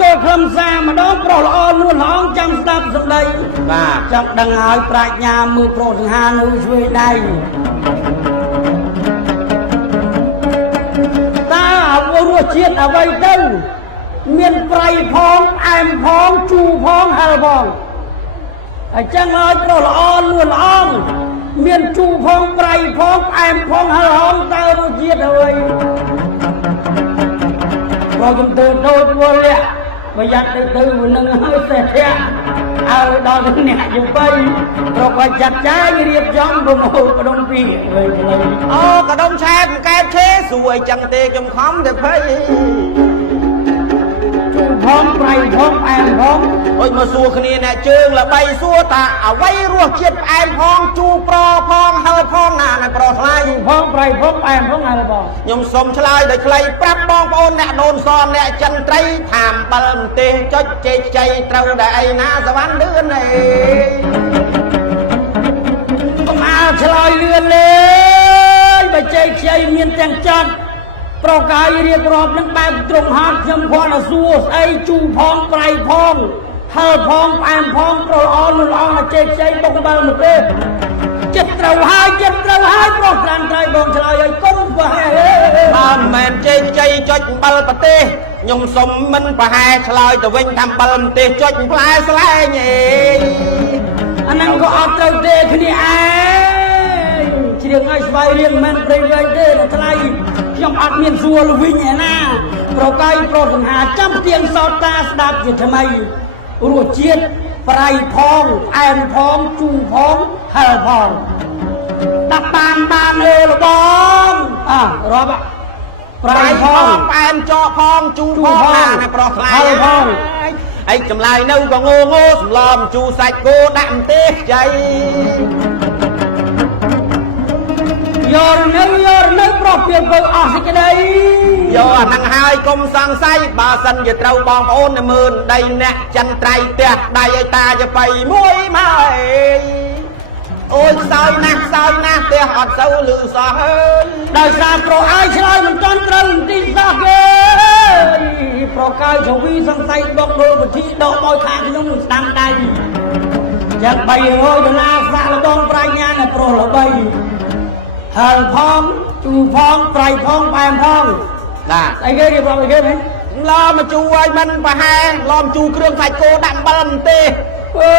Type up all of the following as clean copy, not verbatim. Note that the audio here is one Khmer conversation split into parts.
ចូលខ្លឹមសារម្ដងប្រុសល្អលួនល្អចាំស្ដាប់សម្ដីបាទចង់ដឹងហើយប្រាជ្ញាមើលប្រុសសង្ហានៅឆ្វេងដៃតើរសជាតិអ្វីទៅមានប្រៃផងអែមផងជូរផងហឹរផងអញ្ចឹងឲ្យប្រុសល្អលួនល្អមានជូរផងប្រៃផងអែមផងហឹរផងតើរសជាតិអ្វីព្រោះខ្ញុំទៅដូចវល់លះប្រយ័ត្នទៅនឹងហើយសេះធាក់ឲ្យដល់ទៅអ្នកជំបៃប្រកបចាត់ចាយរៀបចំប្រមូលកដុំពីអូកដុំឆែបកែបឆេស្រួយចឹងទេខ្ញុំខំទៅភ័យផងប្រៃផងផ្អែមផងអុយមកសួរគ្នាអ្នកជើងល្បីសួរថាអ្វីរសជាតិផ្អែមផងជូរប្រផងហឹរផងណាណែប្រុសថ្លៃផងប្រៃផងផ្អែមផងហឹរផងខ្ញុំសូមឆ្លើយដោយខ្លីប្រាប់បងប្អូនអ្នកដូនសអ្នកចិនត្រីថាអំបិលម្ទេសចុចជែកជ័យត្រូវតែអីណាសវណ្ណលឿនអេកុំអាលឆ្លើយលឿនលេបើជែកជ័យមានទាំងចាត់ប្រកាយរៀបរាប់នឹងបែបត្រង់ហាត់ខ្ញុំគាត់ឲ្យសួរស្អីជូរផងប្រៃផងហឹរផងផ្អែមផងប្រុសល្អលួនល្អជែកជ័យបុកបាល់ម្ទេសចិត្តត្រូវហើយប្រុសក្រាន់ត្រៃបងឆ្លើយឲ្យកុំប្រហែលបើមិនមែនជែកជ័យចុចអំបិលប្រទេសខ្ញុំសុំមិនប្រហែលឆ្លើយទៅវិញថាអំបិលម្ទេសចុចផ្លែស្លែងអេអាហ្នឹងក៏អត់ត្រូវទេគ្នាឯងជ្រៀងឲ្យស្វាយរៀងមិនព្រៃវែងទេថ្លៃខ្ញុំអត់មានសួរលវិញឯណាប្រកាយប្រុសសង្ហាចាំទៀងសោតតាស្ដាប់ជាថ្មីរសជាតិប្រៃផងផ្អែមផងជូរផងហឹរផងដាក់បានអើលបងរាប់ប្រៃផងផ្អែមចកផងជូរផងណាប្រុសថ្លៃហឹរផងឯងចម្លើយនៅក៏ងងសម្លម្ជូរសាច់គោដាក់ម្ទេសចៃយកនៅប្រុសពីបើអស់សេចក្តីយកអាហ្នឹងហើយកុំសង្ស័យបើសិនជាត្រូវបងប្អូនមើលដីអ្នកចិនត្រៃផ្ទះដៃឲ្យតាទៅបៃមួយមកអូយខ្សោយណាស់ផ្ទះអត់សូវលឺសោះអើយដោយសារប្រុសឲ្យឆ្លើយមិនទាន់ត្រូវបន្តិចសោះគេប្រកាយជវីសង្ស័យដកដូរវិធីដកបោយខាងខ្ញុំស្ដាំដៃយ៉ាង$300សាក់លបងប្រាជ្ញានៃប្រុសល្បីហឹរផងជូរផងប្រៃផងផ្អែមផងណាអីគេរៀបរាប់អីគេមែនឡមកជូរឲ្យមិនប្រហែលឡមជូរគ្រឿងសាច់គោដាក់អំបិលម្ទេសអូ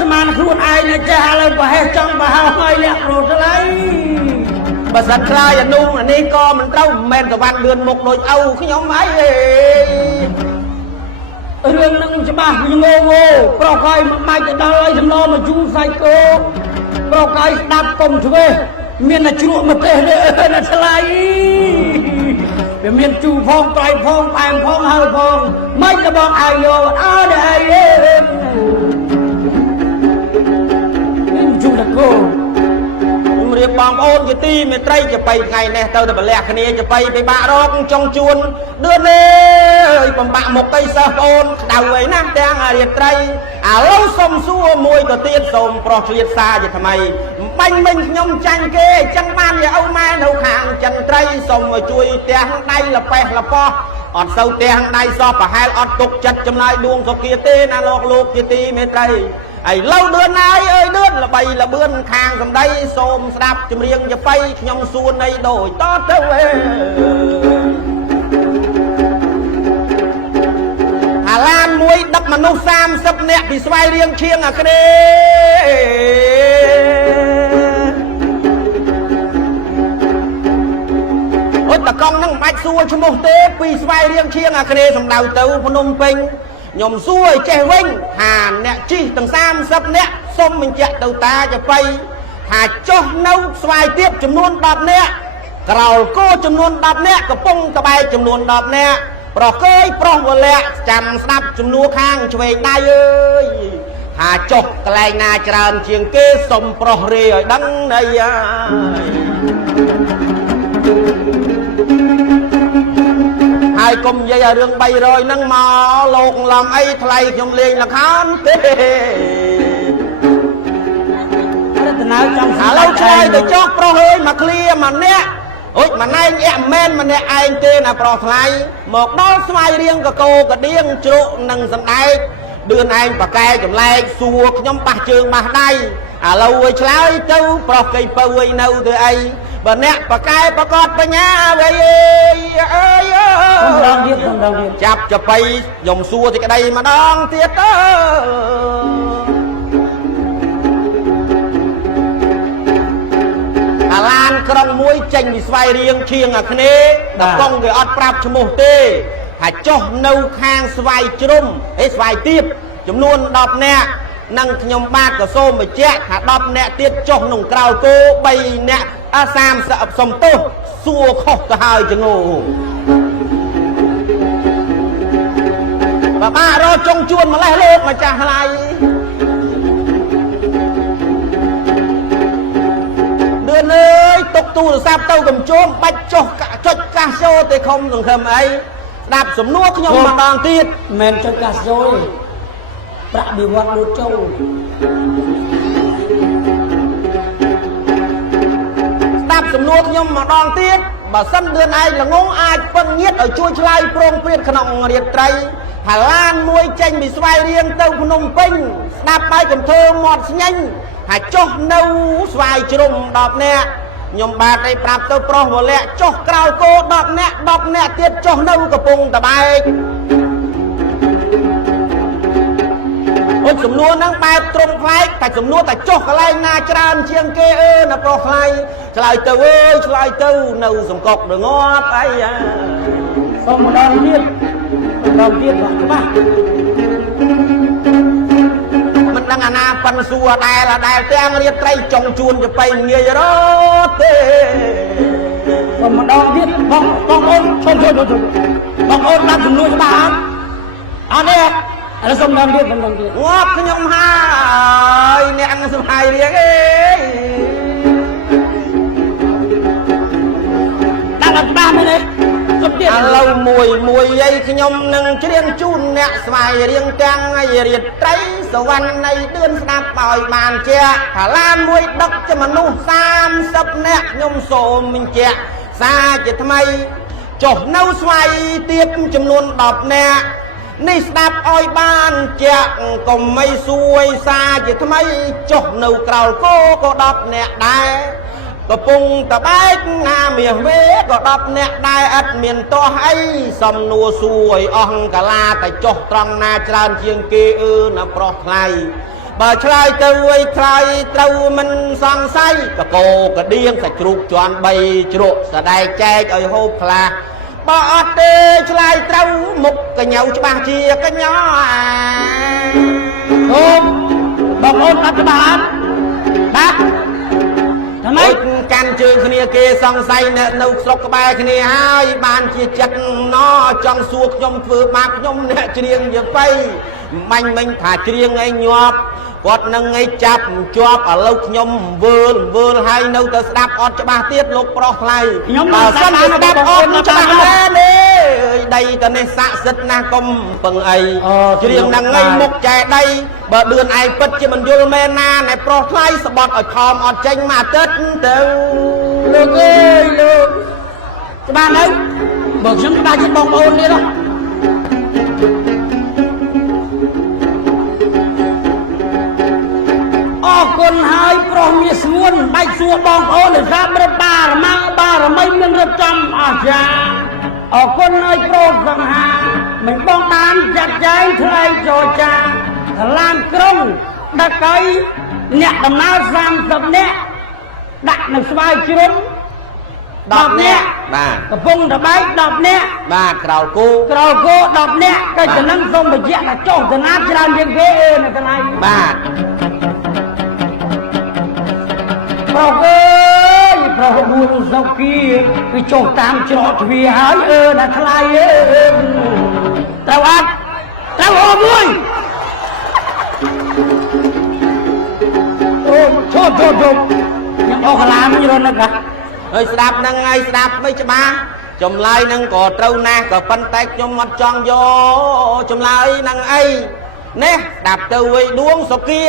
ស្មានខ្លួនឯងចេះឥឡូវប្រហែលចង់ប្រហែលឲ្យលាក់ប្រូថ្លៃបើសិនខ្លាយអានោះនេះក៏មិនត្រូវមិនមែនសវណ្ណលឿនមុខដូចឪខ្ញុំអីរឿងនឹងច្បាស់ងងប្រកាយមិនបាច់ទៅដល់ឲ្យសំឡមកជូរសាច់គោប្រកាយស្ដាប់កុំឆ្វេះមានតែជ្រក់ម្ទេសទេណាថ្លៃវាមានជូរផងប្រៃផងផ្អែមផងហឹរផងមិនក៏បងឲ្យយកអើទេអីនេះជូរតកោខ្ញុំរៀបបងប្អូនជាទីមេត្រីជាបៃថ្ងៃនេះទៅតែប្រលះគ្នាជាបៃពិបាករកចង់ជួនដឿនទេអើយបំបាក់មុខអីសិស្សបងក្តៅអីណាស់ទាំងរាត្រីឥឡូវសុំសួរមួយទៅទៀតសូមប្រុសឆ្លៀតសារជាថ្មីបាញ់មិញខ្ញុំចាញ់គេចឹងបានជាឪម៉ែនៅខាងចិនត្រីសូមឲ្យជួយទាំងដៃលប៉េះលប៉ោះអត់សូវទាំងដៃសោះប្រហែលអត់ទុកចិត្តចំណាយដួងសុគាទេណាលោកជាទីមេត្រីឥឡូវដឿនហើយអើយដឿនល្បីល្បឿនខាងសម្ដីសូមស្ដាប់ចម្រៀងយបៃខ្ញុំសួរនៃដូចតទៅអាឡានមួយដឹកមនុស្ស30នាក់ពីស្វាយរៀងឈៀងអាគ្នេអូតកង់ហ្នឹងមិនបាច់សួរឈ្មោះទេពីស្វាយរៀងឈៀងអាគ្នេសំដៅទៅភ្នំពេញខ្ញុំសួរឲ្យចេះវិញថាអ្នកជិះទាំង30នាក់សុំបញ្ជាក់ទៅតាចបៃថាចុះនៅស្វាយទៀតចំនួន10នាក់ក្រោលគោចំនួន10នាក់កំពុងក្បែកចំនួន10នាក់ប្រុសគេប្រុសវលាក់ចាំស្ដាប់ចំនួនខាងឆ្វេងដៃអើយថាចុះកន្លែងណាច្រើនជាងគេសុំប្រុសរាឲ្យដឹងអីហើយកុំនិយាយរឿង300ហ្នឹងមកលោកឡំអីថ្លៃខ្ញុំលេងល្ខោនទេរតនាចង់ឥឡូវឆ្លើយទៅចុះប្រុសអើយមកឃ្លាម្នាក់ អូយម៉ណែងអែមែនម្នាក់ឯងទេណាប្រុសថ្លៃមកដល់ស្វាយរៀងកកោកដៀងជ្រក់នឹងសណ្ដែកដឿនឯងបកែចម្លែកសួរខ្ញុំប៉ះជើងប៉ះដៃឥឡូវឲ្យឆ្លើយទៅប្រុសកៃពៅឲ្យនៅទៅអីបើអ្នកបកែប្រកបបញ្ញាអ្វីអើយចាប់ចបៃខ្ញុំសួរទីក្តីម្ដងទៀតទៅអាឡានក្រុងមួយចេញពីស្វាយរៀងឈៀងអាគ្នាដល់កងគេអត់ប្រាប់ឈ្មោះទេថាចុះនៅខាងស្វាយជ្រុំស្វាយទៀបចំនួន10នាក់និងខ្ញុំបាទក៏សូមបញ្ជាក់ថា10នាក់ទៀតចុះក្នុងក្រៅគោ3នាក់30សំទោសសួរខុសទៅហើយចងោបាក់រកចុងជួនម្លេះលោកម្ចាស់ថ្លៃដឿនអើយទុកទូរស័ព្ទទៅកំជុំបាច់ចុះចុចកាសចូលទៅខំសង្ឃឹមអីស្ដាប់សំណួរខ្ញុំម្ដងទៀតមិនចុចកាសចូលប្រាក់បៀវត្តលូតចូលស្ដាប់សំណួរខ្ញុំម្ដងទៀតបើសិនដឿនឯងល្ងងអាចពឹងញាតឲ្យជួយឆ្លើយប្រងព្រាតក្នុងរាត្រីថាឡានមួយចេញពីស្វាយរៀងទៅភ្នំពេញស្ដាប់ហើយកុំធ្វើមាត់ស្ញែងថាចុះនៅស្វាយជ្រុំ10នាក់ខ្ញុំបាទឲ្យប្រាប់ទៅប្រុសវលៈចុះក្រោយគោ10នាក់10នាក់ទៀតចុះនៅកំពង់តបែកអូសំណួរហ្នឹងបែបត្រង់ផ្លែកតែសំណួរតែចុះកន្លែងណាច្រើនជាងគេណាប្រុសថ្លៃឆ្លើយទៅឆ្លើយទៅនៅសង្កត់ដងាប់អីសូមម្ដងទៀតច្បាស់មិនដឹងអាណាប៉ិនសួរដែលទាំងរៀបត្រីចុងជួនទៅបៃងាយរត់ទេសូមម្ដងទៀតបងអូនឈប់បងអូនដាក់សំណួរច្បាស់អត់ទេឥឡូវសូមដល់ទៀតងាប់ខ្ញុំហើយអ្នកសុខហើយរៀងដាក់ដល់ច្បាស់មែនទេសុំទៀតឥឡូវមួយអីខ្ញុំនឹងច្រៀងជូនអ្នកស្វាយរៀងទាំងរាត្រីសវណ្ណនៃដឿនស្ដាប់ឲ្យបានជាថាឡានមួយដឹកជាមនុស្ស30នាក់ខ្ញុំសូមបញ្ជាក់សារជាថ្មីចុះនៅស្វាយទៀតចំនួន10នាក់នេះស្ដាប់ឲ្យបានជាក់កុំមិនសួយសារជាថ្មីចុះនៅក្រោលគោក៏10នាក់ដែរកំពុងតបែកណាមាសវេក៏10នាក់ដែរឥតមានទាស់អីសំណួរសួយអស់កាលាតែចុះត្រង់ណាច្រើនជាងគេណាប្រុសថ្លៃបើឆ្លើយទៅឲ្យថ្លៃត្រូវមិនសង្ស័យកកោកដៀងសាច់ជ្រូកជាន់3ជ្រក់សដែកចែកឲ្យហូបផ្លាស់បើអត់ទេឆ្លើយត្រូវមុខកញ្ញៅច្បាស់ជាកញ្ញោអូបងអូនអត់ច្បាស់បាទថ្មីកាន់ជើងគ្នាគេសង្ស័យនៅស្រុកក្បែរគ្នាហើយបានជាចិត្តណចង់សួរខ្ញុំធ្វើបាបខ្ញុំអ្នកច្រៀងយបៃមិញថាច្រៀងឲ្យញាប់គាត់នឹងឲ្យចាប់ជាប់ឥឡូវខ្ញុំវើលហើយនៅតែស្ដាប់អត់ច្បាស់ទៀតលោកប្រុសថ្លៃខ្ញុំបើសិនជាស្ដាប់អត់ច្បាស់ទេដីតនេះស័ក្តិសិទ្ធិណាស់កុំពឹងអីច្រៀងហ្នឹងឯងមុខចែដីបើដឿនឯងពិតជាមិនយល់មែនណាណែប្រុសថ្លៃស្បត់ឲ្យខំអត់ចេញមួយអាទិត្យទៅលោកអើយលោកច្បាស់ហើយបើខ្ញុំច្បាស់ជាបងប្អូនទៀតអរគុណហើយប្រុសមាសស្ងួនបាច់សួរបងប្អូនថាប្របារមីមានរៀបចំអស្ចារ្យអរគុណហើយប្រុសសង្ហាមិនបងបានចាត់ចែងថ្លៃចរចាឡានក្រុងដឹកឲ្យអ្នកដំណើរ30នាក់ដាក់នៅស្វាយជ្រុំ10នាក់បាទកំពុងតបែក10នាក់បាទក្រោលគោ10នាក់ក៏ចំណឹងសូមបញ្ជាក់ថាចុះចំណាត់ច្រើនជាងគេនៅកន្លែងបាទប្រុសអើយប្រុសបួនសុគីគឺចុះតាមច្រកទ្វារហើយណាថ្លៃត្រូវអត់ត្រូវអូមួយអូឈប់ខ្ញុំអស់កលាមិញរត់នឹកហើយស្ដាប់ហ្នឹងហើយស្ដាប់មិនច្បាស់ចម្លើយហ្នឹងក៏ត្រូវណាស់ក៏ប៉ុន្តែខ្ញុំអត់ចង់យកចម្លើយហ្នឹងអី ណែដាប់ទៅវិញដួងសុគា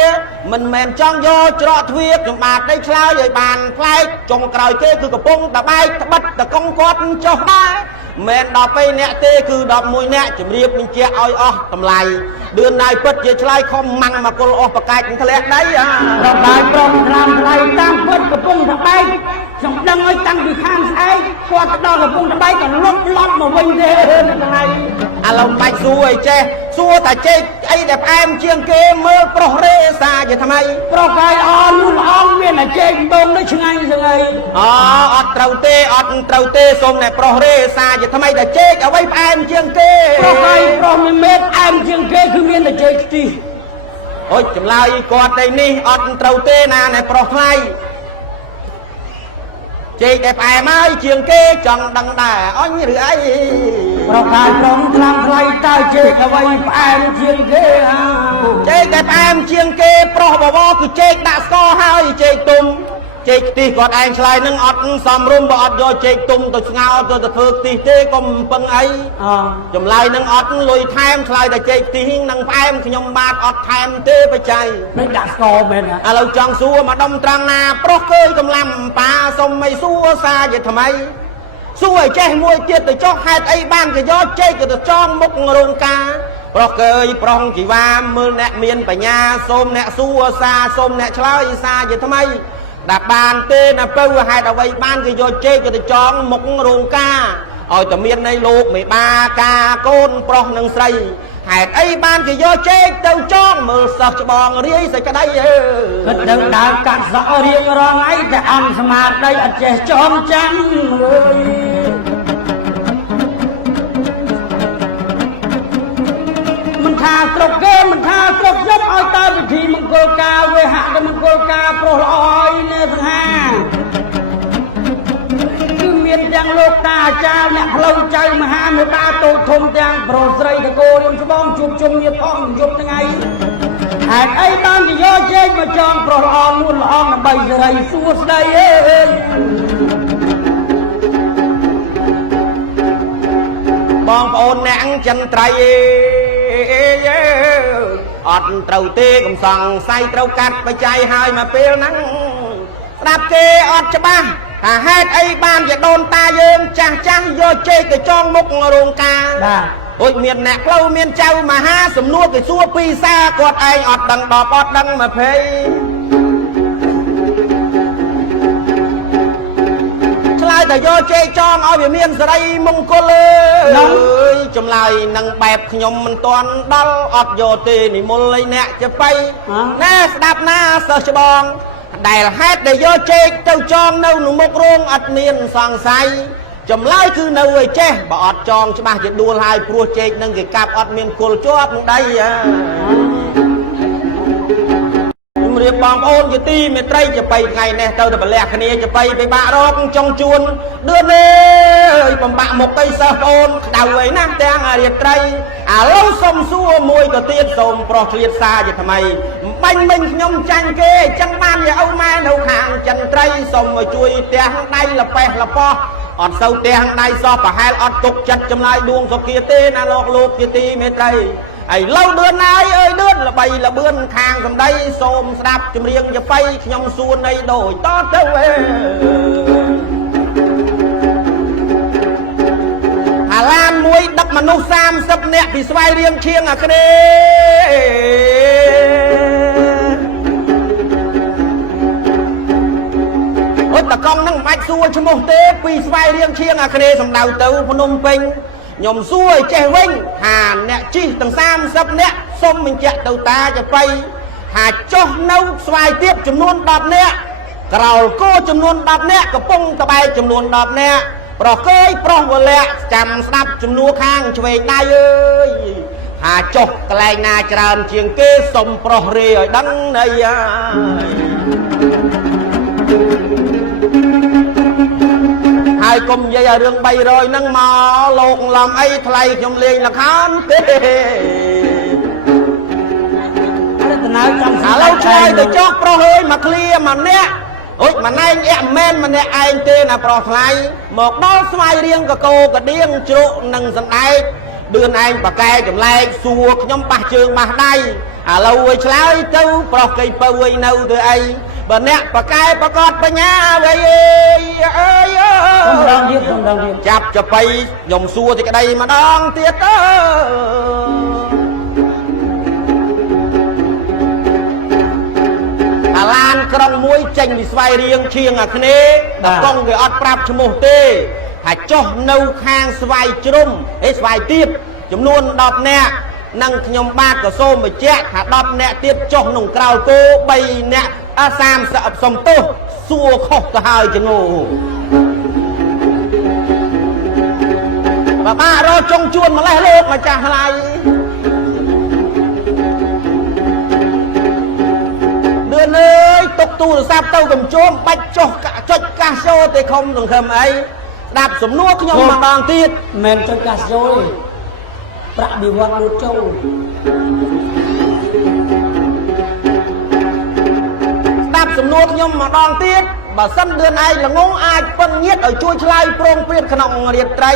មិនមែនចង់យកច្រកទ្វារខ្ញុំបាទដេកឆ្លើយឲ្យបានផ្លែកចុងក្រោយគេគឺកំពុងតបែកត្បិតតកងគាត់ចុះដែរមិនដល់ពេលអ្នកទេគឺ11អ្នកជំរាបបញ្ជាក់ឲ្យអស់តម្លៃដឿនណាយពិតជាឆ្លើយខំម៉ាំងមកគល់អស់ប្រកាច់ធ្លាក់ដីប្រកាយប្រងថ្លាមថ្លៃតាមពិតកំពុងតបែកខ្ញុំដឹងឲ្យតាំងពីខាងស្អែកគាត់ទៅដល់កំពុងតបែកក៏លុបឡប់មកវិញទេថ្ងៃឥឡូវបាច់សួរអីចេះសួរតែចេកអីដែលផ្អែមជាងគេមើលប្រុសរេសាជាថ្មីប្រកាយអនលូល្អងមានតែចេកបងនេះឆ្ងាញ់ស្ងីអត់ត្រូវទេសូមតែប្រុសរេសាជាថ្មីតែចេកអ្វីផ្អែមជាងគេប្រកាយប្រុសមានមេតផ្អែមជាងគេគឺមានតែចេកខ្ទិះអូយចម្លើយគាត់តែនេះអត់ត្រូវទេណាណែប្រុសថ្លៃចេកតែផ្អែមហើយជាងគេចង់ដឹងដែរអញឬអីប្រកាយប្រងថ្លាមថ្លៃតើចេកអ្វីផ្អែមជាងគេចេកតែផ្អែមជាងគេប្រុសបវរគឺចេកដាក់ស្ករហើយចេកទុំចេកខ្ទិះគាត់ឯងឆ្លើយនឹងអត់សំរុំបើអត់យកចេកទុំទៅស្ងោរទៅធ្វើខ្ទិះទេកុំពឹងអីចម្លើយនឹងអត់លុយថែមឆ្លើយតែចេកខ្ទិះនឹងផ្អែមខ្ញុំបាទអត់ថែមទេបច្ច័យមិនដាក់ស្ករមែនឥឡូវចង់សួរមកដុំត្រង់ណាប្រុសកើយកំឡាំប៉ាសុំមិនសួរសារជាថ្មីសួរឲ្យចេះមួយទៀតទៅចុះហេតុអីបានក៏យកចេកទៅចងមុខរោងការប្រុសកើយប្រុងជីវ៉ាមើលអ្នកមានបញ្ញាសូមអ្នកសួរសារសូមអ្នកឆ្លើយសារជាថ្មីដាក់បានទេណាពៅហេតុអ្វីបានគេយកចេកទៅចងមុខរោងការឲ្យតែមាននៃលោកមេបាការកូនប្រុសនិងស្រីហេតុអីបានគេយកចេកទៅចងមើលសិស្សច្បងរាយសេចក្តីគិតទៅដើរកាត់សក់រៀងរងអីតែអំស្មារតីអត់ចេះចងចាំមិនថាស្រុកគេមិនថាស្រុកខ្ញុំឲ្យតើពិធីមង្គលការវេហៈទៅមង្គលការប្រុសល្អអីនៅសង្ហាគឺមានទាំងលោកតាអាចារ្យអ្នកផ្លូវចៅមហាមេតាតូចធំទាំងប្រុសស្រីតកូលស្បងជួបជុំញាតិផងយប់ថ្ងៃហេតុអីបានជាយកចេកមកចងប្រុសល្អនួនល្អដើម្បីសេរីសួស្តីអើយបងប្អូនអ្នកចិនត្រៃអត់ត្រូវទេកំសង្ស័យត្រូវកាត់បច្ច័យហើយមកពេលហ្នឹងស្ដាប់ទេអត់ច្បាស់ថាហេតុអីបានជាដូនតាយើងចាស់យកចេកទៅចងមុខរោងការបាទអូចមានអ្នកផ្លូវមានចៅមហាសំណួរគេសួរពីសារគាត់ឯងអត់ដឹងដល់អត់ដឹង20ឆ្លើយតែយកចេកចងឲ្យវាមានសេរីមង្គលអើយចម្លើយនឹងបែបខ្ញុំមិនទាន់ដល់អត់យកទេនិមលឲ្យអ្នកចបៃណែស្ដាប់ណាសិស្សច្បងដែលហេតុដែលយកចេកទៅចងនៅមុខរោងអត់មានសង្ស័យចម្លើយគឺនៅឲ្យចេះបើអត់ចងច្បាស់ជាដួលហើយព្រោះចេកនឹងគេកាប់អត់មានគល់ជាប់នឹងដីជំរាបបងប្អូនជាទីមេត្រីចបៃថ្ងៃនេះទៅតែប្រលះគ្នាចបៃពិបាករកចង់ជួនដឿនអើយបំបាក់មុខទៅសិស្សប្អូនក្តៅអីណាស់ទាំងរាត្រីឥឡូវសុំសួរមួយទៅទៀតសូមប្រុសឆ្លៀតសារជាថ្មីបាញ់មិញខ្ញុំចាញ់គេចឹងបានជាឪម៉ែនៅខាងចិនត្រីសូមមកជួយផ្ទះដៃលប៉េះលប៉ោះអត់សូវផ្ទះដៃសោះប្រហែលអត់ទុកចិត្តចំណាយដួងសុគាទេណាលោកជាទីមេត្រីឥឡូវដឿនណាយអើយដឿនល្បីល្បឿនខាងសំដីសូមស្ដាប់ចម្រៀងចបៃខ្ញុំសួរនៃដូចតទៅអាឡានមួយដឹកមនុស្ស30នាក់ពីស្វាយរៀងឈៀងអាគ្នេអូតកង់នឹងមិនបាច់សួរឈ្មោះទេពីស្វាយរៀងឈៀងអាគ្នេសំដៅទៅភ្នំពេញខ្ញុំសួរឲ្យចេះវិញថាអ្នកជិះទាំង30នាក់សុំបញ្ជាក់ទៅតាចបៃថាចុះនៅស្វាយទៀតចំនួន10នាក់ក្រោលគោចំនួន10នាក់កំពុងតបែកចំនួន10នាក់ប្រុសកើយប្រុសវលាក់ចាំស្ដាប់ចំនួនខាងឆ្វេងដៃអើយថាចុះកន្លែងណាច្រើនជាងគេសុំប្រុសរេឲ្យដឹងណីហើយកុំនិយាយឲ្យរឿង300ហ្នឹងមកលោកឡំអីថ្លៃខ្ញុំលេងលខោនទេរតនាចង់ឥឡូវឆ្លើយទៅចុះប្រុសអើយមកឃ្លាម្នាក់អូយម្នែងអែមែនម្នាក់ឯងទេណាប្រុសថ្លៃមកដល់ស្វាយរៀងកកោកដៀងជ្រុកនិងសណ្ដែក เดือนไอ้ปากแกจำแรงสัวขยมปะเชิงมาได้เราไอ้ชายเต้าปลอกไก่เปย์เน่าเธอไอ้บนเนี้ยปากแกประกอบปัญญาไว้จับจะไปยมสัวที่กระไดมาดองเตี้ยลานกรองมวยจังมีสวายเรียงเชียงอ่ะคืนนี้แต่กล้องเกยอดปราบชมูเต้หาจ่อเนาคางสวายจรุมสวายตีบจำนวนดอกแน่นั่งขยมบ้ากับโซ่มาแจ๊หาดอกแน่ตีบจ่อหนุ่งกราวโกใบแน่สามสอบสมตุสัวขอกตะหายจะงูป้าเราจงชวนมาแล้วโลกมาจากอะไรเดือนเลยตกตู้ทราบเต้ากับโจมไปจกจดกาโซเตะคมตรงคำไอ้ดับสมนัวขยมมาดองตีดแมนจดกาโซประดิวัตรโจดับสมนัวขยมมาดองตีดบ่ซ้ำเดือนไอ้ละงงอายปังเงียดเอาช่วยชลายโปร่งเปลี่ยนขนมเรียบไตร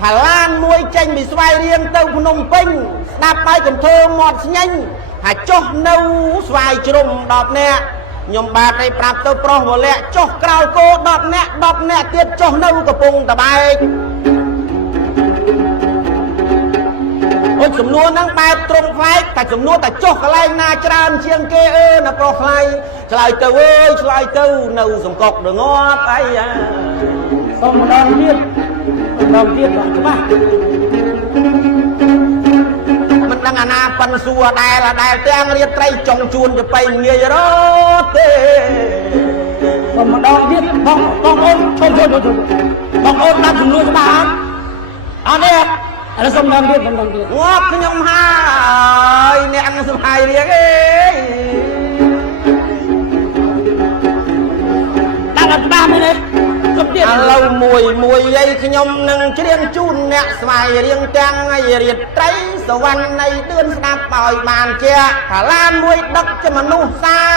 ผ่าล้านมวยเจงมีสวายเรียงเต้าพนมเป้งดับไปกับเธอหมดยิ่งหาจ่อเนาสวายจรุมดอกเนี่ยยมบาดในปราบเต้าโปรหัวเละจ่อกราวโกดอกเนี่ยเตี้ยจ่อเนากระปุงตะไบโอ้สมนวนนั่งไปตรงไฟแต่สมนวนแต่จ่อกอะไรนาจรามเชียงเกนะโปรไฟชลายเต้าชลายเต้าเนาสมกอกเดืองอไปต้องมาลองเรียกก่อนใช่ไหมมันดังอนาปันสัวได้ละได้เตียงเรียกไตรจงชวนจะไปเงียรถเต้ต้องมาลองเรียกต้องโอนชนต้องโอนรับถึงนู้นบ้านอันนี้อะไรสมดังเรียกงอกขยมหายเนี่ยอันสบายเรียกเอ้ตั้งแต่บ้านไม่เลยเรามวยยัยขยมหนึ่งเชียงจูนเนี่ยสมัยเรียงจังไอเรียดไตรสวรรค์ในเดือนสนับปล่อยบานเจ้าถ้าลานมวยดักจะมนุษย์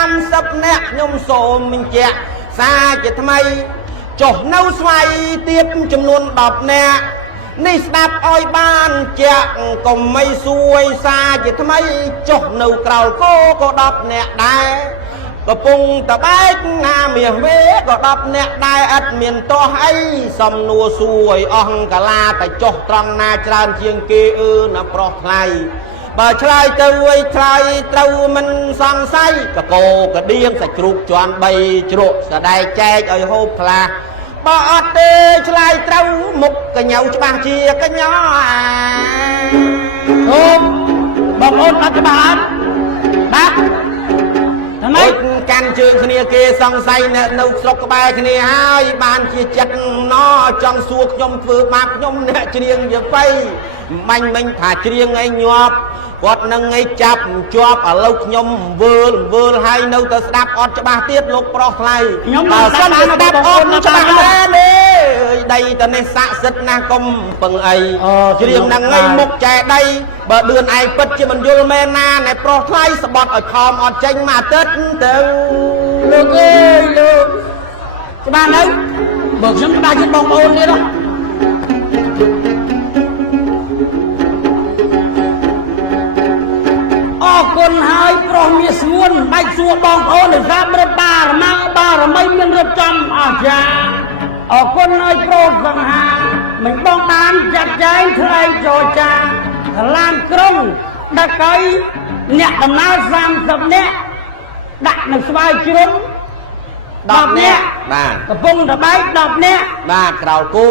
30เนี่ยยมโสมมินเจ้าซาจะทำไมจบเน่าสมัยเตียบจำนวนดอกเนี่ยนี่สนับอ้อยบานเจ้าก็ไม่สวยซาจะทำไมจบเน่ากราวก็ดอกเนี่ยได้ก็ปุงตะไบนาเมียเวก็ดับเนะได้อัดเมียนตัวให้สมนัวสวยอ่องกะลาแต่จกตรังนาจานเชียงเกนะปลอกไทยบ่ชายเตยชายเต้ามันสังไสกะโกกะเดียงใส่กรุกจวนใบจรุสะได้แจกไอ้โฮพลาบ่อดเตชายเต้ามุกกะเหนียวฉบังเชียกะย้อโอ้บอกโอนรัฐบาลบักทำไมการเชิงคณีเกสังไซเนี่ยนูสกบายคณีให้บานจีจัดนอจังสุกยมฝืนมากยมเนี่ยเชียงอย่าไปมันถ่าเชียงไอ้หยอบกดนั่งไอ้จับจอบเอาลูกยมเวิร์ให้นูแต่ดับอดจะบาเทียบลูกปลอกไหลแต่สั้นจะดับอดจะบาเลยได้แต่ในสะสิทนาคมปังไอเชียงนั่งไอ้มุกใจได้บ่เดือนไอ้ปัจจุบันยุลเมนาในปลอกไหลสะบัดอดคอมอดเจงมาเติร์ดเติร์ลูกเอ้ยลูกจะบ้านไหนบอกฉันจะบ้านฉันบอกโอนเลยหรอออกคนหายเพราะมีส่วนไม่ส่วนบองโอนหรือครับเรื่องบาร์มาบาร์ไม่เป็นเรื่องจำอาจารย์ออกคนหายเพราะสังหารมันต้องตามจัดใจใครโจจาลานกรงดักไก่เนี่ยดำน้ำ30เนี่ยดักหนึ่งสบายจริงดอกเนี่ยกระปุงตะไบดอกเนี่ยกราวกู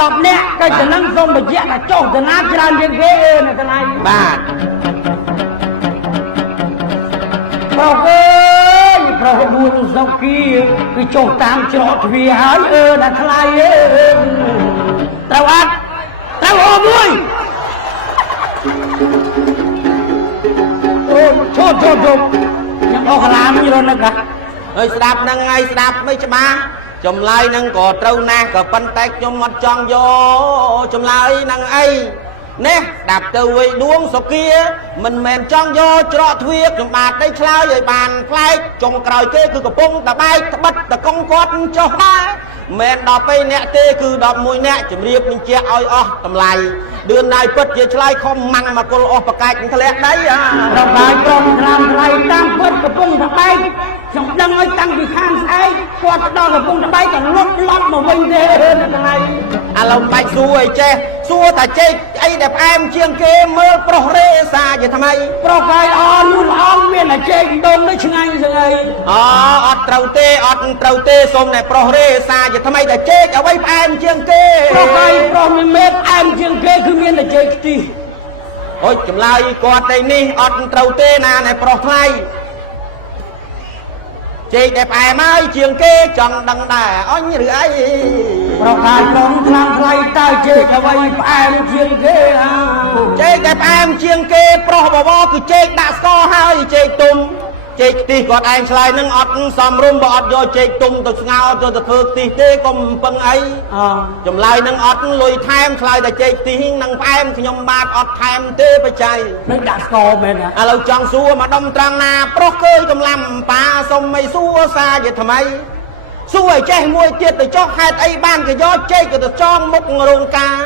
ดอกเนี่ยก็จะนั่งทรงไปเจ้าแต่โจ้จะน้ำจานเย็นเก้ในตะไลเพราะเอ้ยเพราะบุญสักทีคือโจ้ตามจอดวีหายนะทลายตะวันตะวันบุญโอ้โชดยังออกลามอยู่แล้วนะครับสดับนั่งไงสดับไม่จะมาจมไล่นั่งก่อเต้านากับปันแตกจมมัดจองโยจมไล่นั่งไอ ណែស្ដាប់ទៅវិញដួងសុគាមិនមែនចង់យកច្រកទ្វារខ្ញុំបាទដេកឆ្លើយឲ្យបានផ្លែកចុងក្រោយគេគឺកំពុងតបែកត្បិតតកងគាត់ចុះដែរមិនដល់ពេលអ្នកទេគឺ11អ្នកជំរាបបញ្ជាក់ឲ្យអស់តម្លៃដឿនណាយពិតជាឆ្លើយខំម៉ាំងមកគល់អស់ប្រកាច់ធ្លាក់ដីប្រកាច់ព្រមត្រាំថ្លៃតាមពិតកំពុងតបែកខ្ញុំដឹងឲ្យតាំងពីខាងស្អែកគាត់ដល់កំពុងតបែកក៏លុតឡប់មកវិញទេថ្ងៃឥឡូវបាច់សួរឲ្យចេះសួរថាចេកអីដែលផ្អែមជាងគេមើលប្រុសរេសាជាថ្មីប្រកាយអននោះល្អមានតែចេកដុំនេះឆ្ងាញ់ស្ងីអត់ត្រូវទេសូមតែប្រុសរេសាជាថ្មីតែចេកអ្វីផ្អែមជាងគេប្រកាយប្រុសមានមេផ្អែមជាងគេគឺមានតែចេកខ្ទិះអូយចម្លើយគាត់តែនេះអត់ត្រូវទេណាណែប្រុសថ្លៃចេកដែលផ្អែមហើយជាងគេចង់ដឹងដែរអញឬអីប្រកាយព្រមខ្លាំងថ្លៃតើចេកអ្វីផ្អែមជាងគេចេកដែលផ្អែមជាងគេប្រុសបវរគឺចេកដាក់ស្ករហើយចេកទុំចេកខ្ទិះគាត់ឯងឆ្លើយនឹងអត់សំរុំបើអត់យកចេកទុំទៅស្ងោរទៅធ្វើខ្ទិះទេកុំពឹងអីចម្លើយនឹងអត់លុយថែមឆ្លើយតែចេកខ្ទិះនឹងផ្អែមខ្ញុំបាទអត់ថែមទេបច្ច័យនឹងដាក់ស្ករមែនឥឡូវចង់សួរមកដុំត្រង់ណាប្រុសកើយកំឡាំប៉ាសុំមិនសួរសាជាថ្មីសួរឲ្យចេះមួយទៀតទៅចុះហេតុអីបានក៏យកចេកទៅចងមុខរោងការ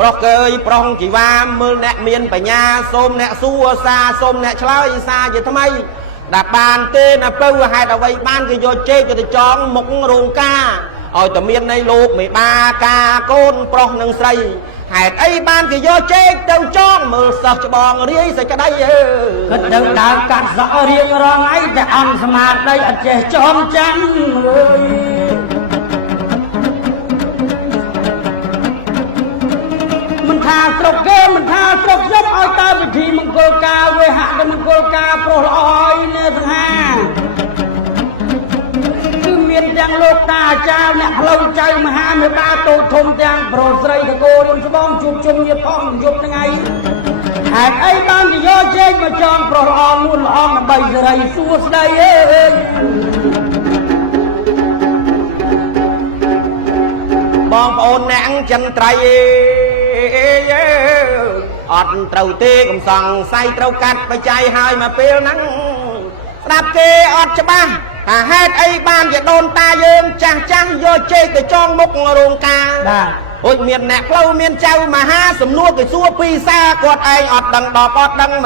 ប្រុសកើយប្រុសជីវ៉ាមើលអ្នកមានបញ្ញាសូមអ្នកសួរសាសូមអ្នកឆ្លើយសាជាថ្មីដាក់បានទេណាពៅហេតុអ្វីបានគេយកចេកទៅចងមុខរោងការឲ្យតែមាននៃលោកមេបាការកូនប្រុសនិងស្រីហេតុអីបានគេយកចេកទៅចងមើលសិស្សច្បងរាយសេចក្តីគិតទៅដើរកាត់សក់រៀងរងអីតែអង្គស្មារតីអត់ចេះចងចាំអើយមិនថាស្រុកគេមិនថាស្រុកខ្ញុំឲ្យតើពិធីមង្គលការវេហៈមង្គលការប្រុសល្អឲ្យនៅសង្ហាគឺមានទាំងលោកតាអាចារ្យអ្នកផ្លូវចៅមហាមេបាតូចធំទាំងប្រុសស្រីតកូរៀនស្បងជួបជុំញាតិផងយប់ថ្ងៃហេតុអីបានជាយកចេកមកចងប្រុសល្អនួនល្អដើម្បីសេរីសួស្តីអើយបងប្អូនអ្នកចិនត្រៃអត់ត្រូវទេកុំសង្ស័យត្រូវកាត់បច្ច័យហើយមកពេលហ្នឹងស្ដាប់គេអត់ច្បាស់ថាហេតុអីបានជាដូនតាយើងចាស់យកចេកទៅចងមុខរោងការបាទអូចមានអ្នកផ្លូវមានចៅមហាសំណួរគេសួរពីសាគាត់ឯងអត់ដឹងដល់អត់ដឹង20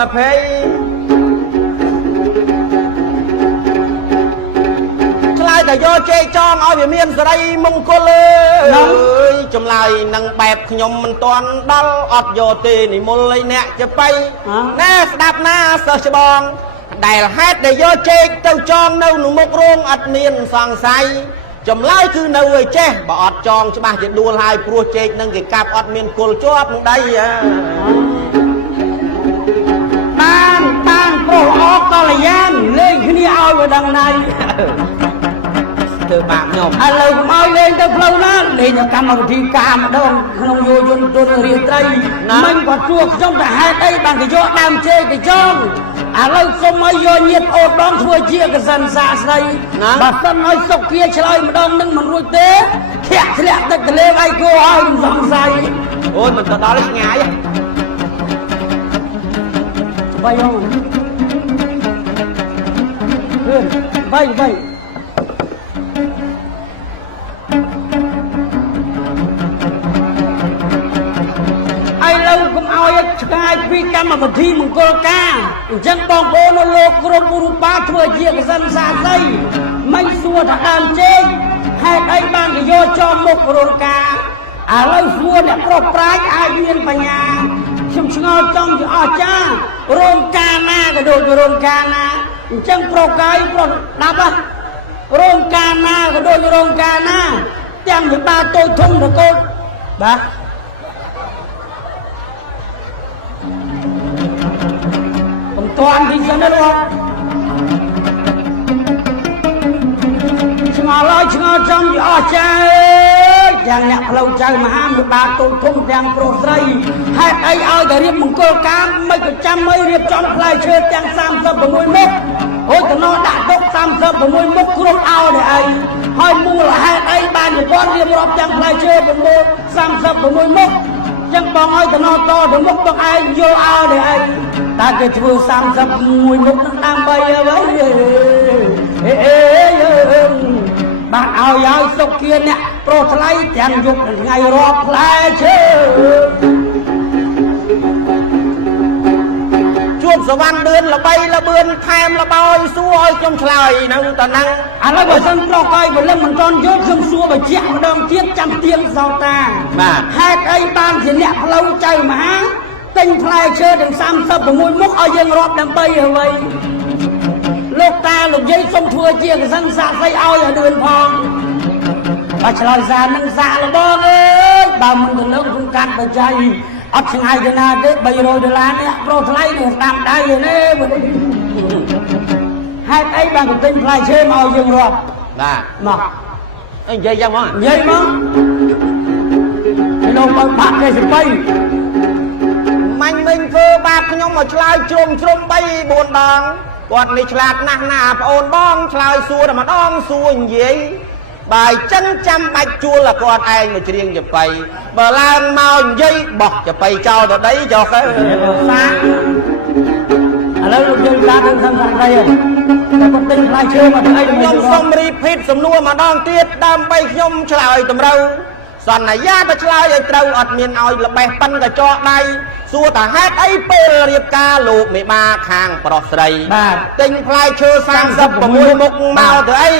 ឆ្លើយតែយកចេកចងឲ្យវាមានសេរីមង្គលអើយចម្លើយនឹងបែបខ្ញុំមិនទាន់ដល់អត់យកទេនិមលឲ្យអ្នកចបៃណែស្ដាប់ណាសិស្សច្បងដែលហេតុដែលយកចេកទៅចងនៅមុខរោងអត់មានសង្ស័យចម្លើយគឺនៅឲ្យចេះបើអត់ចងច្បាស់ជាដួលហើយព្រោះចេកនឹងគេកាប់អត់មានគល់ជាប់នឹងដីបានប្រុសអកកល្យានលេងគ្នាឲ្យវាដឹងណៃធ្វើបាបខ្ញុំឥឡូវកុំឲ្យលេងទៅផ្លូវណាលេងទៅកម្មវិធីការម្ដងក្នុងយោយន្តទុនរាត្រីមិនក៏សួរខ្ញុំទៅហេតុអីបានគេយកដើមចេកទៅចងឥឡូវសុំឲ្យយកញាតិអូនដងធ្វើជាកសិនសាស្រីបើសិនឲ្យសុខគាឆ្លើយម្ដងនឹងមិនរួចទេធាក់ធ្លាក់ទឹកទលេវាយគោឲ្យមិនសង្ស័យអូយមិនទៅដល់ឆ្ងាយបាយអូនបាយឥឡូវកុំឲ្យឆ្ងាយពីកម្មវិធីមង្គលការអញ្ចឹងបងប្អូននៅលោកគ្រប់រូបបាធ្វើជាកសិនសាស្ត្រីមិនសួរថាដើមចេកហេតុអីបានគេយកចំមុខរោងការឥឡូវសួរអ្នកប្រុសប្រាជ្ញអាចមានបញ្ញាខ្ញុំឆ្ងល់ចំជាអស្ចារ្យរោងការណាក៏ដូចរោងការណាអញ្ចឹងប្រុសកាយប្រុសដាប់រោងការណាក៏ដូចរោងការណាទាំងវិបាតូចធំតកូនបាទผมตอนที่ฉันได้รู้ឆ្ងល់ហើយឆ្ងល់ចំពីអស់ចាយ៉ាងអ្នកផ្លូវចៅមហាមេបាទូធំទាំងប្រុសស្រីហេតុអីឲ្យតែរៀបមង្គលការមិនក៏ចាំមិនរៀបចំផ្លែឈើទាំង36មុខអូយតំណដាក់ទុក36មុខគ្រប់ឲ្យតែអីហើយមូលហេតុអីបានជាគាត់រៀបរាប់ទាំងផ្លែឈើ36មុខច ចឹងបងឲ្យតំណតទៅមុខបងឯងយល់អើទេឯងតែគេធ្វើ31មុខនឹងដើម្បីអ្វីបានឲ្យសុខគៀនអ្នកប្រុសថ្លៃទាំងយប់និងថ្ងៃរាប់ផ្លែឈើជួបសវណ្ណឿនល្បីល្បឿនថែមល្បោយសួរឲ្យខ្ញុំឆ្លើយនៅតហ្នឹងឥឡូវបើសិនប្រុសកាយពលឹងមិនតន់យល់ខ្ញុំសួរបញ្ជាក់ម្ដងទៀតចាំទៀងសោតាបាទហេតុអីបានជាអ្នកផ្លូវចៅមហាទិញផ្លែឈើទាំង36មុខឲ្យយើងរាប់ដើម្បីអ្វីលោកតាលោកយាយសុំធ្វើជាកសិនសាក់ស្អីឲ្យលឿនផងបើឆ្លើយសារនឹងសាក់លបងអើយបើមិនទៅលើកគុំកាត់បច្ច័យអត់ឆ្ងាយទៅណាទេ$300នេះប្រុសថ្លៃនឹងតាមដៃទេហេតុអីបានទៅទិញផ្លែឈើមកឲ្យយើងរាប់បាទមកអីនិយាយយ៉ាងមកនិយាយមកលោកបើបាក់គេស្បៃមាញ់មិញធ្វើបាបខ្ញុំមកឆ្លើយជ្រុំ3 4ដងគាត់នេះឆ្លាតណាស់ណាប្អូនបងឆ្លើយសួរតែម្ដងសួរនិយាយបើចឹងចាំបាច់ជួលតែគាត់ឯងមកច្រៀងចបៃបើឡើងមកនិយាយបោះចបៃចោលទៅដីចុះទៅសាឥឡូវលោកយើងឡានឹងសង្ឃស្រីហើយតែគាត់ទិញផ្លែឈើមកធ្វើអីខ្ញុំសុំរីភីតសំណួរម្ដងទៀតដើម្បីខ្ញុំឆ្លើយតម្រូវសន្យាទៅឆ្លើយឲ្យត្រូវអត់មានឲ្យល្បេះប៉ិនកញ្ចក់ដៃសួរតាហេតុអីពេលរៀបការលោកមេបាខាងប្រុសស្រីបាទទិញផ្លែឈើ36មុខមកទៅអី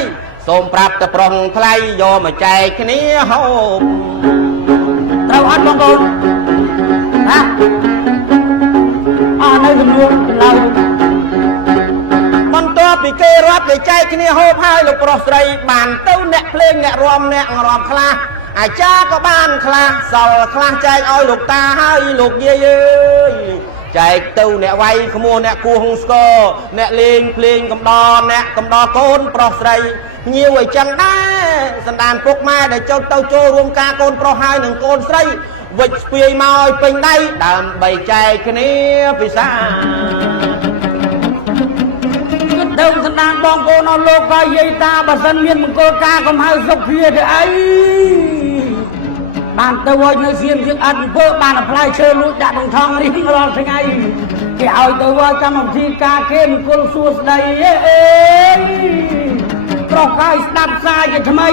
សូមប្រាប់ទៅប្រុសថ្លៃយកមកចែកគ្នាហូបត្រូវអត់បងប្អូនណាអស់នៅចំនួនឡើយបន្ទាប់ពីគេរាប់គេចែកគ្នាហូបហើយលោកប្រុសស្រីបានទៅអ្នកភ្លេងអ្នករាំខ្លះអាចារ្យក៏បានខ្លះសល់ខ្លះចែកឲ្យលោកតាហើយលោកយាយអើយចែកទៅអ្នកវាយក្មួយអ្នកគោះហុងស្គរអ្នកលេងភ្លេងកំដរអ្នកកំដរកូនប្រុសស្រីញៀវឲ្យចឹងដែរសន្តានពុកម៉ែដែលចូលរួមការកូនប្រុសហើយនិងកូនស្រីវិចស្ពាយមកឲ្យពេញដៃដើម្បីចែកគ្នាពិសាទៅសន្តានបងប្អូនអស់លោកក៏យាយតាបើសិនមានមង្គលការកំហៅសុខភាទៅអីបានទៅឲ្យនៅសៀមជាងអត់អង្គើបានផ្លែឈើលួចដាក់ក្នុងថងរៀងរាល់ថ្ងៃគេឲ្យទៅឲ្យកម្មវិធីការគេមង្គលសួស្ដីអេប្រុសកាយស្ដាប់ផ្សាយជាថ្មី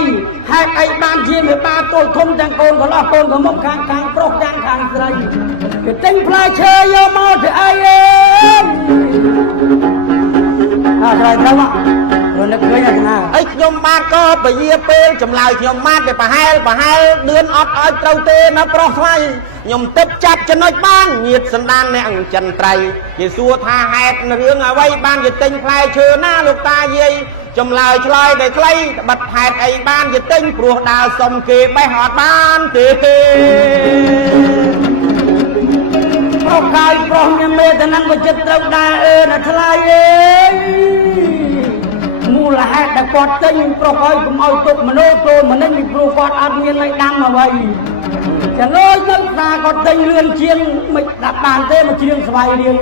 ហេតុអីបានជាមេបាតូចធំទាំងកូនកន្លោះកូនកំមុខខាងប្រុសទាំងខាងស្រីគេទិញផ្លែឈើយកមកទៅអីអើហើយទៅមកនឹកឃើញអាណាអីខ្ញុំបានក៏ពយាពេលចម្លើយខ្ញុំបានតែប្រហែលដឿនអត់ឲ្យត្រូវទេណាប្រុសថ្លៃខ្ញុំទឹកចាប់ចំណុចបានញាតសន្តានអ្នកអញ្ចិនត្រៃគេសួរថាហេតុរឿងអ្វីបានជាទិញផ្លែឈើណាលោកតាយាយចម្លើយឆ្លើយតែខ្លីបាត់ហេតុអីបានជាទិញព្រោះដើរសុំគេបេះអត់បានទេប្រុសកាយប្រុសញ៉ាំមេតានឹងក៏ចិត្តត្រូវដែរណាថ្លៃអើយមូលហេតុដែលគាត់ទិញប្រុសឲ្យកុំឲ្យទុកមនុស្សចូលមនិញពីព្រោះគាត់អត់មានឲ្យដាំអ្វីចឹងអើយទៅថាគាត់ទិញលឿនជាងមិនដាក់បានទេមកច្រៀងស្វាយរៀង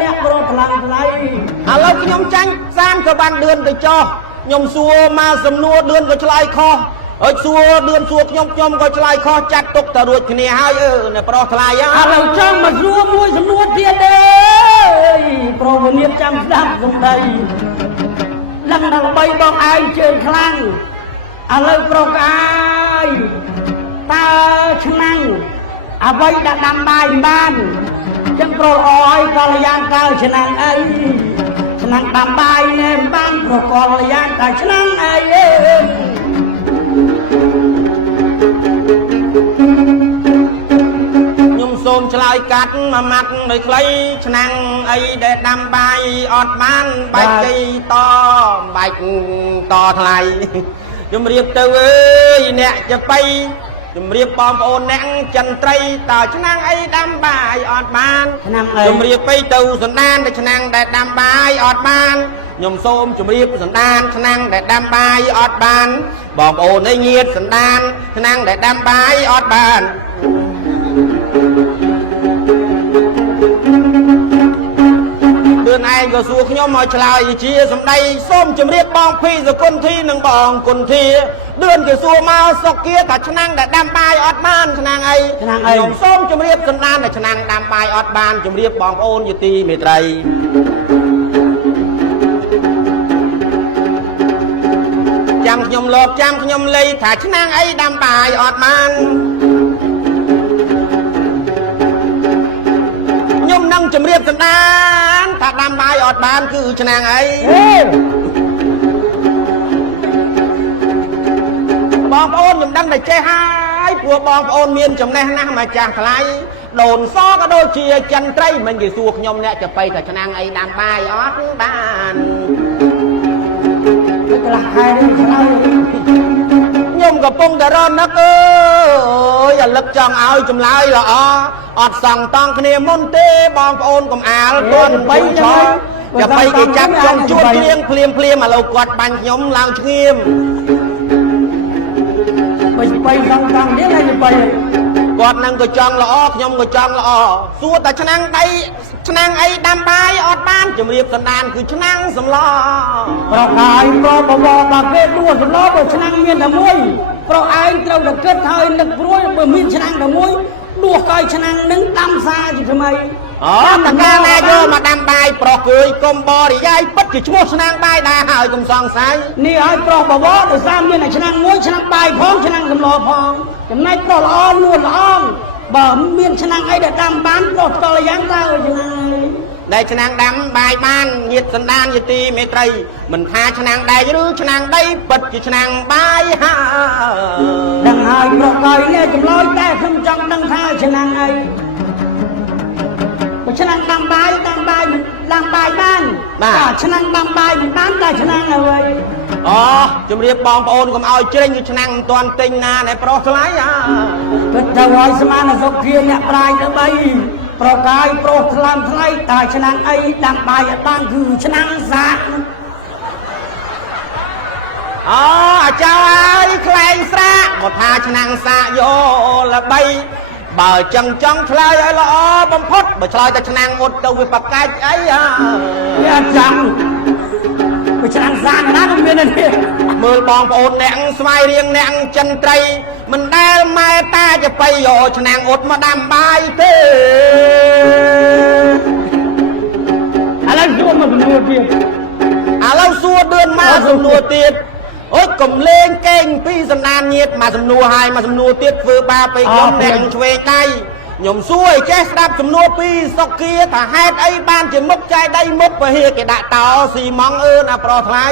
អ្នកប្រុសខ្លាំងថ្លៃឥឡូវខ្ញុំចាញ់30បានលឿនទៅចោះខ្ញុំសួរមកសំណួរលឿនក៏ឆ្លើយខុសអើយសួរលឿនសួរខ្ញុំក៏ឆ្លើយខុសចាត់ទុកតែរួចគ្នាហើយអ្នកប្រុសថ្លៃឥឡូវចង់មកសួរមួយសំណួរទៀតទេប្រុសវិនិច្ឆ័យចាំស្ដាប់សំដីដឹងដល់បីបងឯងជើងខ្លាំងឥឡូវប្រុសអាយតើឆ្នាំងអ្វីដែលដាំបាយបានចឹងប្រុសអើយកល្យានកើឆ្នាំងអីឆ្នាំងដាំបាយណែបានប្រុសកល្យានតែឆ្នាំងអីខ្ញុំសូមឆ្លើយកាត់មួយម៉ាត់ដោយខ្លីឆ្នាំងអីដែលដាំបាយអត់បានបាច់គេតបាច់តថ្លៃជំរាបទៅអើយអ្នកចបៃជំរាបបងប្អូនអ្នកចិនត្រីតើឆ្នាំងអីដាំបាយអត់បានជំរាបទៅសន្តានតែឆ្នាំងដែលដាំបាយអត់បានខ្ញុំសូមជម្រាបសន្តានឆ្នាំងដែលដាំបាយអត់បានបងប្អូនឯងញាតសន្តានឆ្នាំងដែលដាំបាយអត់បានលឿន ឯងក៏សួរខ្ញុំមកឆ្លើយជាសម្ដីសូមជម្រាបបងភីសគុណធីនិងបងគុណធីឌឿនគេសួរមកសុកគាថាឆ្នាំងដែលដាំបាយអត់បានឆ្នាំងអីខ្ញុំសូមជម្រាបសន្តានថាឆ្នាំងដាំបាយអត់បានជម្រាបបងប្អូនជាទីមេត្រីចាំខ្ញុំលោកចាំខ្ញុំលៃថាឆ្នាំងអីដាំបាយអត់បានខ្ញុំនឹងជម្រាបសន្តានថាដាំបាយអត់បានគឺឆ្នាំងអីបងប្អូនខ្ញុំដឹងតែចេះហើយព្រោះបងប្អូនមានចំណេះណាស់មកចាស់ថ្លៃដូនសក៏ដូចជាចន្ទ្រីមិនគេសួរខ្ញុំអ្នកចបៃថាឆ្នាំងអីដាំបាយអត់បានខ្លះហើយឆ្លើយខ្ញុំកំពុងតែរនឹកអើយអាលឹកចង់ឲ្យចម្លើយល្អអត់សង់តង់គ្នាមុនទេបងប្អូនកុំអាលទាន់បីឆ្លើយចបៃគេចាប់ចង់ជួបគ្រៀងភ្លាមឥឡូវគាត់បាញ់ខ្ញុំឡើងឈ្ងៀមបីសង់តង់នេះហើយបីគាត់នឹងក៏ចង់ល្អខ្ញុំក៏ចង់ល្អសួរតែឆ្នាំងអីដាំបាយអត់បានជំរាបសន្តានគឺឆ្នាំងសម្លប្រកាយប្របបដល់ពេលដួលសម្លបើឆ្នាំងមានតែមួយប្រឯងត្រូវតែគិតហើយនឹកព្រួយបើមានឆ្នាំងតែមួយដួសកយឆ្នាំងនឹងដាំសាជាថ្មីតើកាលណាយកមកដាំបាយប្រុសគួយកុំបរិយាយពិតជាឈ្មោះឆ្នាំងបាយដែរហើយកុំសង្ស័យនេះឲ្យប្រុសបវរដោយសារមានតែឆ្នាំងមួយឆ្នាំងបាយផងឆ្នាំងសម្លផងចំណែកប្រុសល្អលួនល្អបើមានឆ្នាំងអីដែលដាំបានប្រុសតលយ៉ាងតើឆ្នាំងដែលឆ្នាំងដាំបាយបានញាតសន្តានយទីមេត្រីមិនថាឆ្នាំងដែកឬឆ្នាំងដីពិតជាឆ្នាំងបាយហើយដឹងហើយប្រុសកយនេះចម្លើយតែខ្ញុំចង់ដឹងថាឆ្នាំងអីឆ្នាំងដាំបាយបានបាទឆ្នាំងដាំបាយមិនបានតែឆ្នាំងអ្វីអូជំរាបបងប្អូនកុំឲ្យជ្រេញគឺឆ្នាំងមិនទាន់ទិញណាណែប្រុសថ្លៃគិតទៅឲ្យស្មានសុខធានអ្នកប្រាជ្ញទៅបីប្រកាយប្រុសថ្លើមថ្លៃតែឆ្នាំងអីដាំបាយអត់បានគឺឆ្នាំងសាកអូអាចើយខ្លែងស្រាកមកថាឆ្នាំងសាកយកល្បីបើចឹងចង់ឆ្លើយឲ្យល្អបំផុតបើឆ្លើយតែឆ្នាំងអ៊ុតទៅវាបកាច់អីវាអត់ចាំបើឆ្នាំងសាកណាក៏មាននេះមើលបងប្អូនអ្នកស្វាយរៀងអ្នកចន្ទ្រីមិនដែលម៉ែតាចបៃយកឆ្នាំងអ៊ុតមកដាំបាយទេឥឡូវសួរមកសំណួរទៀតឥឡូវសួរឌឿនមកសំណួរទៀតអូយកុំលេងកេងពីសន្តានញាតមកសំណួរហើយមកសំណួរទៀតធ្វើបាបពេកខ្ញុំអ្នកឆ្វេងដៃខ្ញុំសួរឲ្យចេះស្ដាប់សំណួរពីសុកគាថាហេតុអីបានជាមុខចែកដីមុខពហិគេដាក់តោស៊ីម៉ងអើណាប្រុសថ្លៃ